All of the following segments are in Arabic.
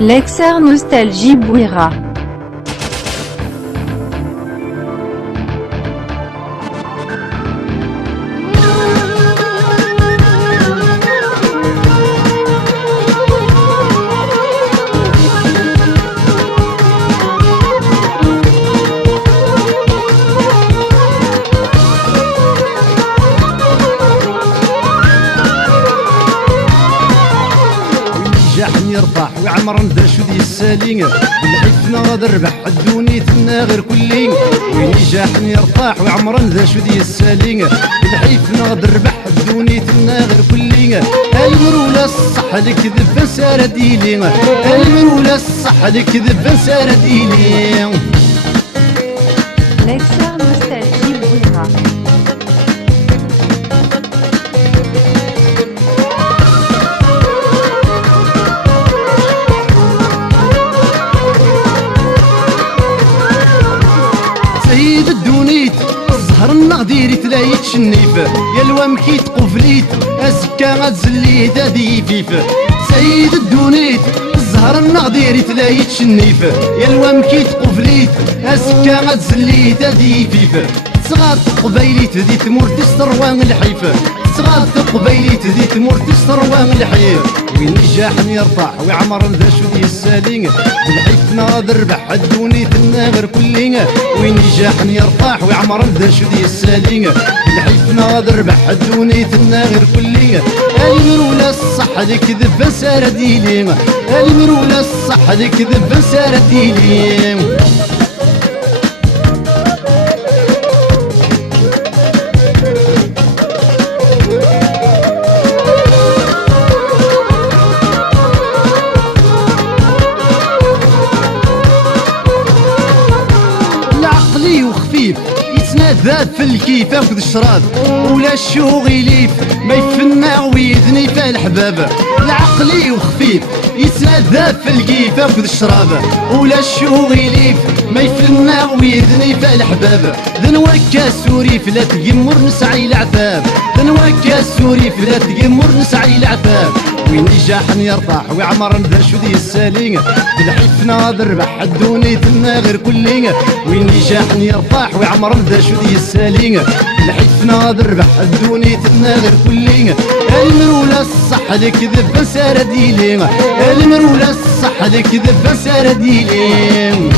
Lexer Nostalgie Bouira. يربح ويعمر ندر شو دي السالين بالحفنا غاد ربح الدونيتنا غير كلين وين يجاح يرتاح ويعمر ندر شو دي السالين بالحفنا غاد ربح الدونيتنا غير كلين المرولة الصح لك ذب سارة ديلي المرولة الصح لك ذب سارة ديلي. Lexer Nostalgie Bouira. سيد الدونيت الزهر النغديري تلاهي تشنيف يا الوام كي تقفليت اسكا غتزليت هادي فيف. سيد الدونيت الزهر النغديري تلاهي تشنيف يا الوام كي تقفليت اسكا غتزليت هادي فيف. صغار قبايلي تدي تمور تستروان الحيف صغار قبايلي تدي تمور تستروان الحيف. وين نجاح يرتاح ويعمر ذا شو دي السالين بالحيف ناظر ربح الدونيتنا غير كلين. وين نجاح يرتاح ويعمر ذا شو دي السالين بالحيف ناظر ربح الدونيتنا غير كلين. المرولة الصح لك ذب سارة ديلي المرولة الصح لك ذب سارة ديلي. وخفيف يتنادى في الكيف اخذ الشراب ولا الشوغ يليف ما يفنا ويدني في الحباب. العقلي وخفيف يتنادى في الكيف اخذ الشراب ولا الشوغ يليف ما يفنا ويدني في الحباب. ذنوكا سوري فلا تقمر نسعي العتاب ذنوكا سوري فلا تقمر نسعي العتاب. وين نجاح يرتاح ويعمر ذا شو دي السالين بالحيف ناظر ربح الدونيتنا غير كلين. وين نجاح يرتاح ويعمر ذا شو دي السالين بالحيف ناظر ربح الدونيتنا غير كلين. المرولة الصح لك ذب سارة ديلي المرولة الصح لك ذب سارة ديلي.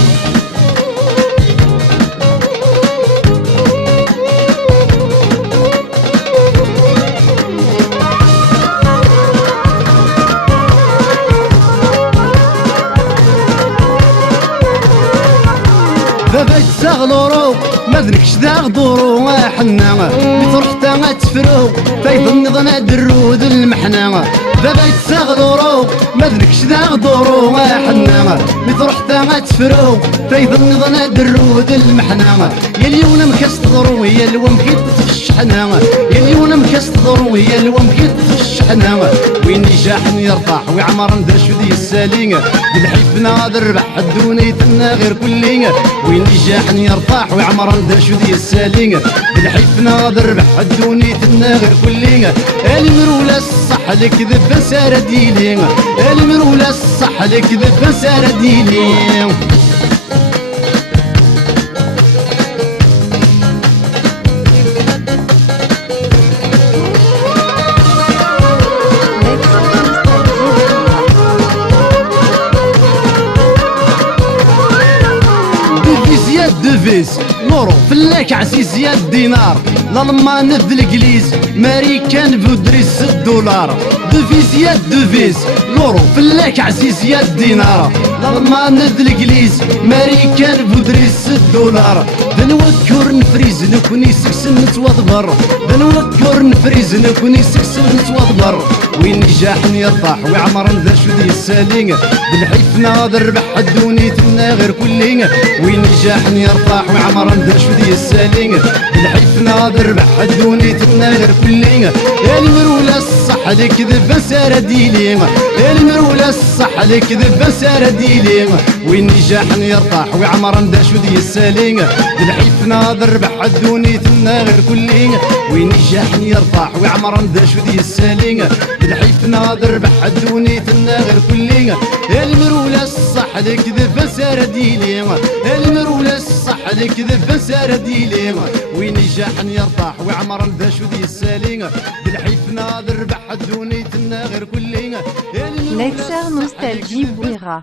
بابا يتساغلورو ما ذنكش ذا غدورو حنا بتروح تا تفرو فيظن ظنا درود المحنا. بابا يتساغلورو ما ذنكش ذا غدورو حنا بتروح تا تفرو فيظن ظنا درود المحنا. يا اليوم مكاس تضرو يا الوم كي تفشحنا يا اليوم مكاس تضرو يا الوم كي تفشحنا. وين نجاح يرتاح ويعمر ذا شو دي السالين بالحيف ناظر ربح الدونيتنا غير كلين. وين نجاح يرتاح ويعمر ذا شو دي السالين بالحيف ناظر ربح الدونيتنا غير كلين. المرولة الصح لك ذب سارة ديلي المرولة الصح لك ذب سارة ديلي. دفيز لورو فلاك عزيز يا الدينار الالمان ذ الانجليز ماريكان بودريس الدولار. دفيز يا دفيز لورو فلاك عزيز يا الدينار الالمان ذ الانجليز ماريكان بودريس الدولار. ذنوكر نفريز نكوني سكسن نتوضبر ذنوكر نفريز نكوني سكسن نتوضبر. وين نجاح يرتاح ويعمر ذا شو دي السالين بالحيف ناظر ربح الدونيتنا غير كلين. وين نجاح يرتاح ويعمر ذا شو دي السالين بالحيف ناظر ربح الدونيتنا غير كلين. المرولة الصح الصح الكذب سار ديلي المرولة الصح الكذب سار ديلي وين نجاح يرطاح وعمر نداش ودي السالين الحيف ناظر بحد دونيتنا غير كلين وين نجاح يرطاح وعمر نداش ودي السالين الحيف ناظر بحد دونيتنا غير كلين المرولة الصح الكذب سار ديلي المرولة الصح الكذب سار ديلي وين نجاح يرطاح وعمر نداش ودي السالين الحيف ناظر بحد دونيتنا غير كلين L'exer Nostalgie Bouira.